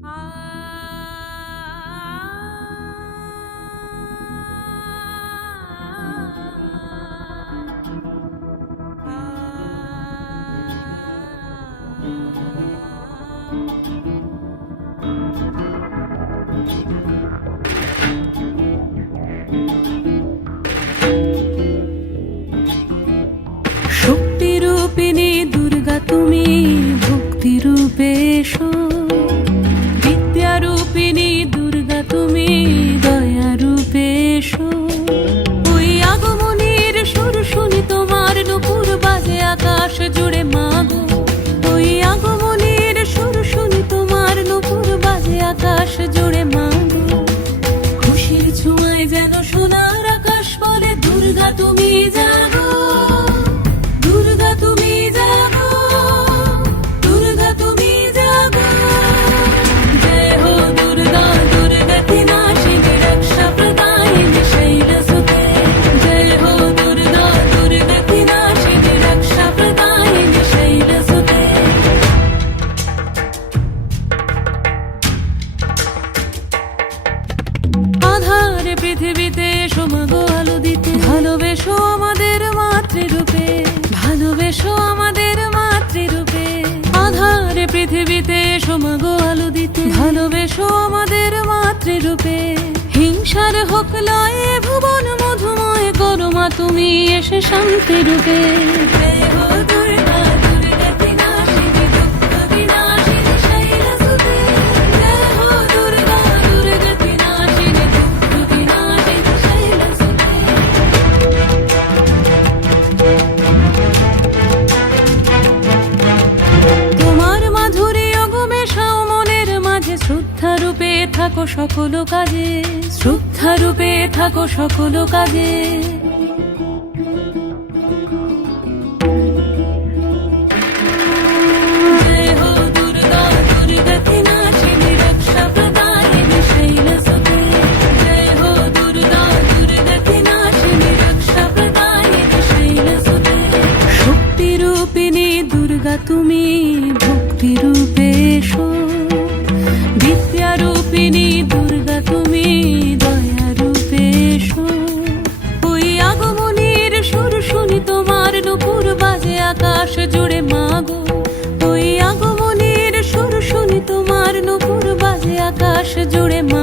শক্তিরূপিণী দুর্গা তুমি ভক্তিরূপে এসো, বিদ্যারূপিণী দুর্গা তুমি দয়ারূপে এসো। ওই আগমনের সুর শুনি তোমার নূপুর বাজে আকাশ জুড়ে মাগো। ওই আগমনের সুর শুনি তোমার নূপুর বাজে আকাশ জুড়ে মাগো। খুশির ছোঁয়ায় যেন সোনার আকাশ বলে দুর্গা তুমি জাগো, দুর্গা তুমি জাগো, দুর্গা তুমি জাগো। জয় হো দুর্গা দুর্গতি নাশিনী রক্ষা প্রদায়িনী শৈলসুতে। জয় হো দুর্গা দুর্গতি নাশিনী রক্ষা প্রদায়িনী শৈলসুতে। আধারে পৃথিবীতে এসো মাগো আলো দিতে, ভালোবেসো আমাদের মাতৃরূপে, ভালোবেসো আমাদের মাতৃরূপে। আধারে পৃথিবীতে এসো মাগো আলো দিতে, ভালোবেসো আমাদের মাতৃরূপে। হিংসার হোক লয়ে ভুবন মধুময় করো মা তুমি এসে শান্তিরূপে। জয় হো দুর্গা দুর্গতি নাশিনী দুঃখ বিনাশিনী শৈলসুতে। জয় হো দুর্গা দুর্গতি নাশিনী দুঃখ বিনাশিনী শৈলসুতে। তোমার মাধুরী অগমেশাও মনের মাঝে, শ্রদ্ধা রূপে থাকো সকল কাজে, শ্রদ্ধা রূপে থাকো সকল কাজে। জয় হো দুর্গা দুর্গতি নাশিনী রক্ষা প্রদায়িনী শৈলসুতে। জয় হো দুর্গা দুর্গতি নাশিনী রক্ষা প্রদায়িনী শৈলসুতে। শক্তিরূপিণী দুর্গা তুমি ভক্তিরূপে এসো, বিদ্যারূপিণী দুর্গা তুমি দয়ারূপে এসো। ওই আগমনের সুর শুনি তোমার নূপুর বাজে আকাশ জুড়ে মাগো। ওই আগমনের সুর শুনি তোমার নূপুর বাজে আকাশ জুড়ে মা।